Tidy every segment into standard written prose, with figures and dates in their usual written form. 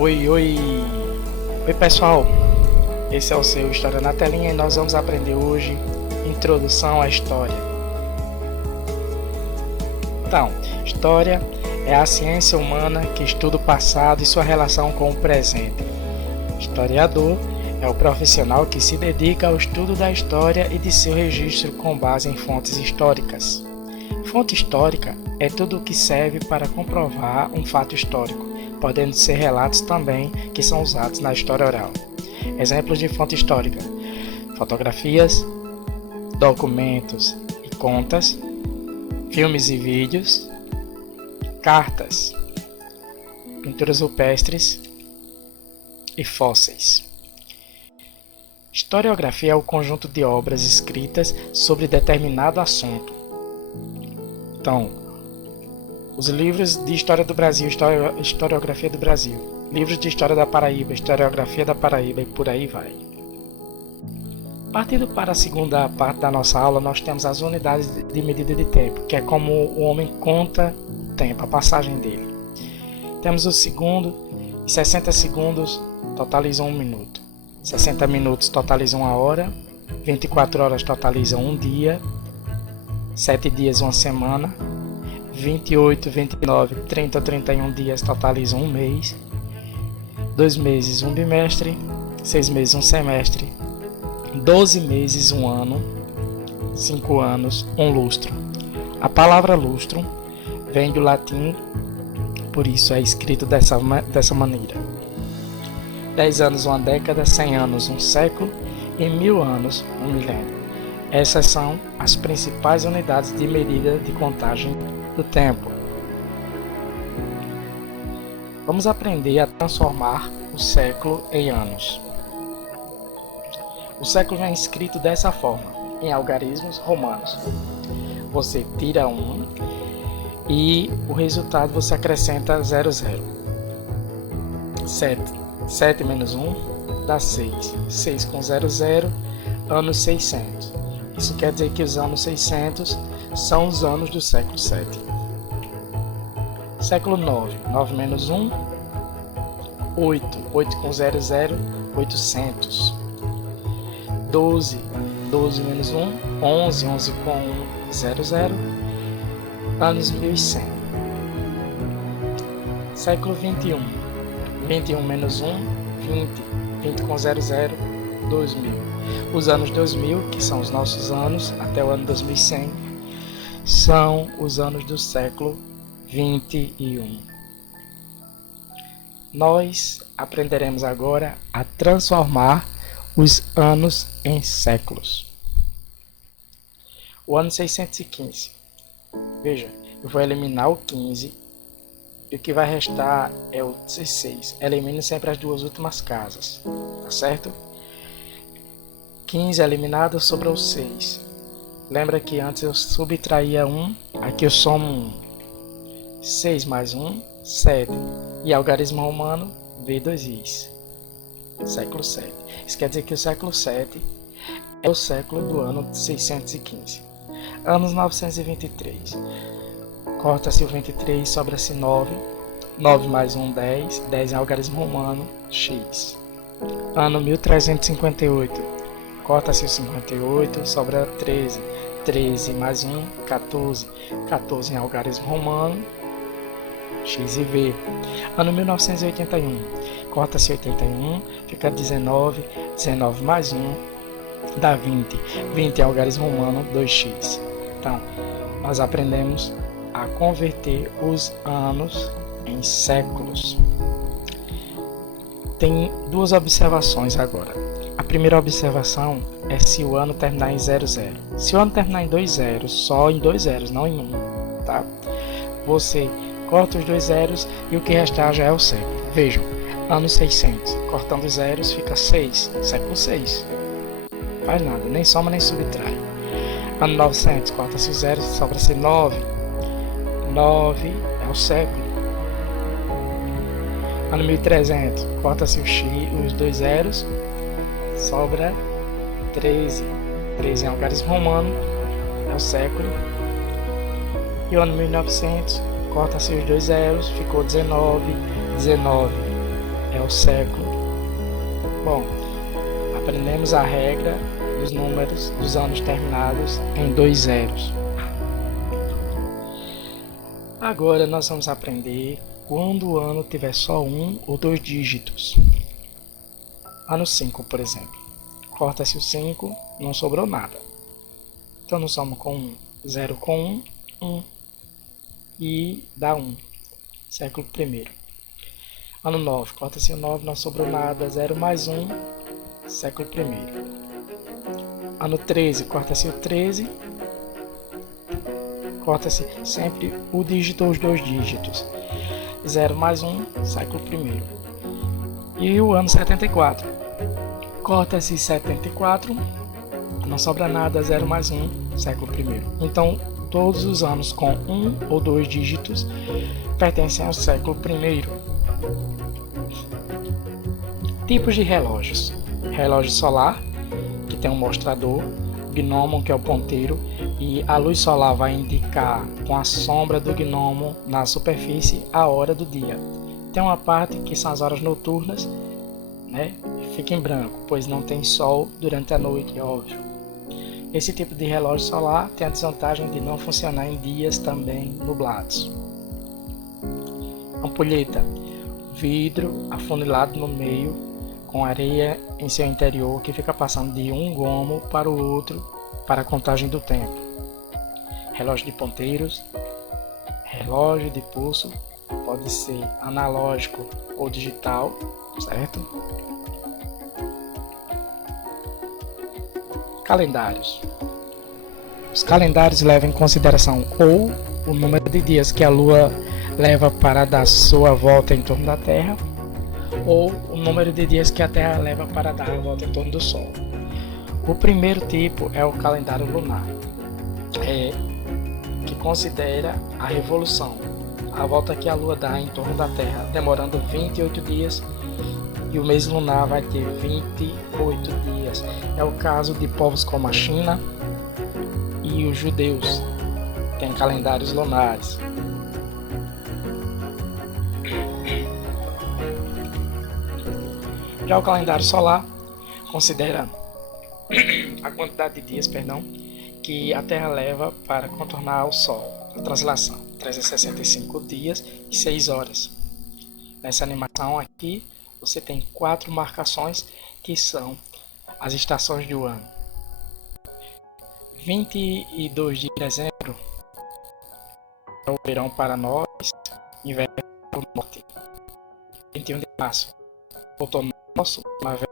Oi, oi! Oi pessoal, esse é o seu História na Telinha e nós vamos aprender hoje Introdução à História. Então, História é a ciência humana que estuda o passado e sua relação com o presente. Historiador é o profissional que se dedica ao estudo da história e de seu registro com base em fontes históricas. Fonte histórica é tudo o que serve para comprovar um fato histórico, podendo ser relatos também que são usados na história oral. Exemplos de fonte histórica: fotografias, documentos e contas, filmes e vídeos, cartas, pinturas rupestres e fósseis. Historiografia é o conjunto de obras escritas sobre determinado assunto. Então, os livros de História do Brasil, Historiografia do Brasil, livros de História da Paraíba, Historiografia da Paraíba e por aí vai. Partindo para a segunda parte da nossa aula, nós temos as unidades de medida de tempo, que é como o homem conta o tempo, a passagem dele. Temos o segundo, e 60 segundos totalizam 1 minuto. 60 minutos totalizam 1 hora, 24 horas totalizam 1 dia, 7 dias 1 semana, 28, 29, 30 ou 31 dias totalizam 1 mês, 2 meses 1 bimestre, 6 meses 1 semestre, 12 meses 1 ano, 5 anos 1 lustro. A palavra lustrum vem do latim, por isso é escrito dessa maneira. 10 anos 1 década, 100 anos 1 século e 1000 anos 1 milênio. Essas são as principais unidades de medida de contagem do tempo. Vamos aprender a transformar o século em anos. O século é escrito dessa forma, em algarismos romanos. Você tira 1 e o resultado você acrescenta 00. 7 menos 1 dá 6. 6 com 00, anos 600. Isso quer dizer que os anos 600 são os anos do século 7. Século 9. 9 menos 1, 8. 8 com 00, 800. 12. 12 menos 1, 11. 11 com 00, anos 1100. Século 21. 21 menos 1, 20. 20 com 00, 2000. Os anos 2000, que são os nossos anos, até o ano 2100, são os anos do século 21. Nós aprenderemos agora a transformar os anos em séculos. O ano 615. Veja, eu vou eliminar o 15 e o que vai restar é o 16. Elimine sempre as duas últimas casas, tá certo? 15 eliminado, sobrou 6. Lembra que antes eu subtraía 1, aqui eu somo 1. 6 mais 1, 7. E algarismo romano, V2is. Século 7. Isso quer dizer que o século 7 é o século do ano 615. Anos 923. Corta-se o 23, sobra-se 9. 9 mais 1, 10. 10 em algarismo romano, x. Ano 1358. Corta-se o 58, sobra 13. 13 mais 1, 14. 14 em algarismo romano, x e v. Ano 1981. Corta-se 81, fica 19. 19 mais 1 dá 20. 20 em algarismo romano, 2x. Então, nós aprendemos a converter os anos em séculos. Tem duas observações agora. A primeira observação é se o ano terminar em 00. Se o ano terminar em 2 zeros, só em 2 zeros, não em 1, tá? Você corta os 2 zeros e o que restar já é o século. Vejam, ano 600, cortando os zeros fica 6, século 6. Faz nada, nem soma nem subtrai. Ano 900, corta-se os zeros, sobra-se 9. 9 é o século. Ano 1300, corta-se os 2 zeros, sobra 13. 13 em algarismo romano, é o século. E o ano 1900, corta-se os 2 zeros, ficou 19. 19 é o século. Bom, aprendemos a regra dos números dos anos terminados em 2 zeros. Agora nós vamos aprender quando o ano tiver só 1 ou 2 dígitos. Ano 5, por exemplo. Corta-se o 5, não sobrou nada. Então nós somos com 1. 0 com 1, 1. E dá 1. Século I. Ano 9, corta-se o 9, não sobrou nada. 0 mais 1, século I. Ano 13, corta-se o 13. Corta-se sempre o dígito ou os 2 dígitos. 0 mais 1, século I. E o ano 74. Corta-se 74, não sobra nada, 0 mais 1, século I. Então, todos os anos com 1 ou 2 dígitos pertencem ao século I. Tipos de relógios. Relógio solar, que tem um mostrador, gnomo, que é o ponteiro, e a luz solar vai indicar com a sombra do gnomo na superfície a hora do dia. Tem uma parte que são as horas noturnas, né? Fica em branco, pois não tem sol durante a noite, óbvio. Esse tipo de relógio solar tem a desvantagem de não funcionar em dias também nublados. Ampulheta, vidro afunilado no meio, com areia em seu interior, que fica passando de um gomo para o outro para a contagem do tempo. Relógio de ponteiros, relógio de pulso, pode ser analógico ou digital, certo? Calendários. Os calendários levam em consideração ou o número de dias que a Lua leva para dar sua volta em torno da Terra, ou o número de dias que a Terra leva para dar a volta em torno do Sol. O primeiro tipo é o calendário lunar, que considera a revolução, a volta que a Lua dá em torno da Terra, demorando 28 dias, e o mês lunar vai ter 28 dias. É o caso de povos como a China e os judeus, têm calendários lunares. Já o calendário solar considera a quantidade de dias, que a Terra leva para contornar o Sol. A translação, 365 dias e 6 horas. Nessa animação aqui, você tem 4 marcações que são as estações do ano. 22 de dezembro é o verão para nós, inverno para o norte. 21 de março, outono nosso, primavera.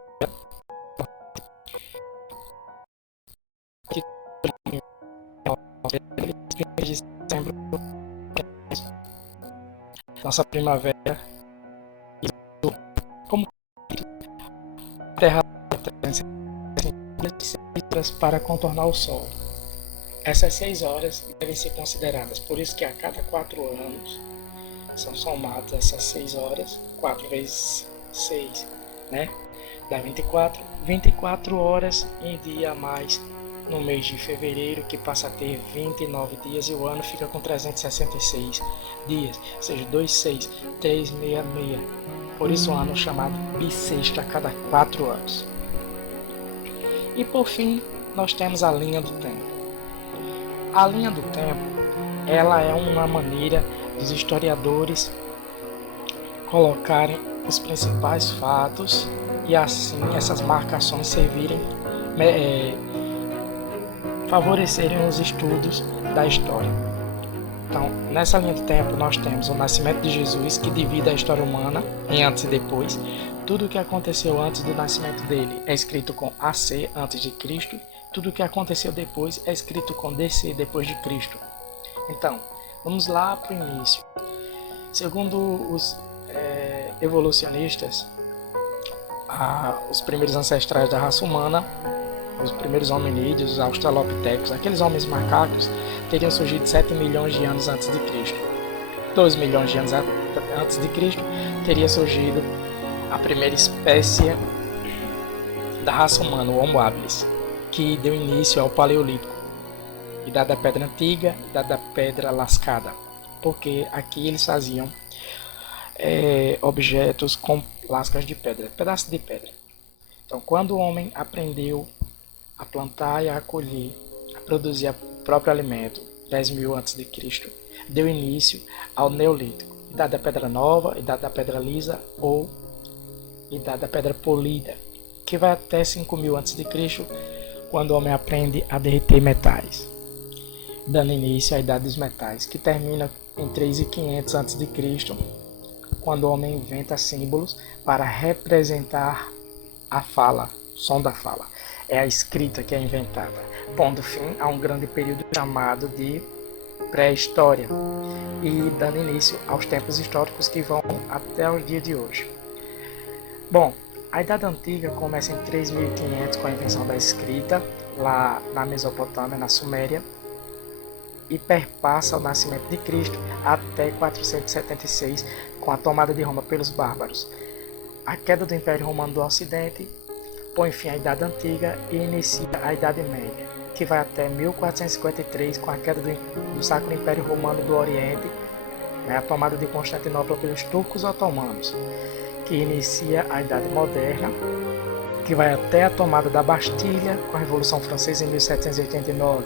20 de dezembro, nossa primavera. Como a Terra tem 6 horas para contornar o Sol. Essas 6 horas devem ser consideradas, por isso que a cada 4 anos são somadas essas 6 horas, 4 vezes 6, né? Dá 24, 24 horas em dia a mais no mês de fevereiro, que passa a ter 29 dias, e o ano fica com 366 dias, ou seja, 26, 366. Por isso o ano é chamado bissexto a cada 4 anos. E por fim, nós temos a linha do tempo. A linha do tempo, ela é uma maneira dos historiadores colocarem os principais fatos e assim essas marcações servirem, favorecerem os estudos da história. Então, nessa linha de tempo nós temos o nascimento de Jesus, que divide a história humana em antes e depois. Tudo o que aconteceu antes do nascimento dele é escrito com AC, antes de Cristo. Tudo o que aconteceu depois é escrito com DC, depois de Cristo. Então, vamos lá para o início. Segundo os evolucionistas, os primeiros ancestrais da raça humana, os primeiros hominídeos, os australopitecos, aqueles homens macacos, teriam surgido 7 milhões de anos antes de Cristo. 2 milhões de anos antes de Cristo teria surgido a primeira espécie da raça humana, o Homo habilis, que deu início ao Paleolítico, idade da pedra antiga, idade da pedra lascada, porque aqui eles faziam objetos com lascas de pedra, pedaços de pedra. Então, quando o homem aprendeu a plantar e a colher, a produzir o próprio alimento, 10.000 a.C., deu início ao Neolítico, idade da pedra nova, idade da pedra lisa ou idade da pedra polida, que vai até 5.000 a.C., quando o homem aprende a derreter metais, dando início à idade dos metais, que termina em 3.500 a.C., quando o homem inventa símbolos para representar a fala, o som da fala. É a escrita que é inventada, pondo fim a um grande período chamado de pré-história e dando início aos tempos históricos que vão até os dias de hoje. Bom, a Idade Antiga começa em 3.500 com a invenção da escrita, lá na Mesopotâmia, na Suméria, e perpassa o nascimento de Cristo até 476, com a tomada de Roma pelos bárbaros. A queda do Império Romano do Ocidente põe fim à Idade Antiga e inicia a Idade Média, que vai até 1453, com a queda do Sacro Império Romano do Oriente, a tomada de Constantinopla pelos turcos otomanos, que inicia a Idade Moderna, que vai até a tomada da Bastilha com a Revolução Francesa em 1789,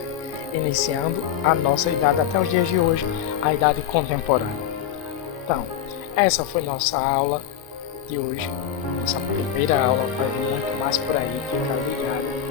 iniciando a nossa idade até os dias de hoje, a Idade Contemporânea. Então, essa foi nossa aula de hoje, nossa primeira aula, vai vir muito mais por aí, fica ligado.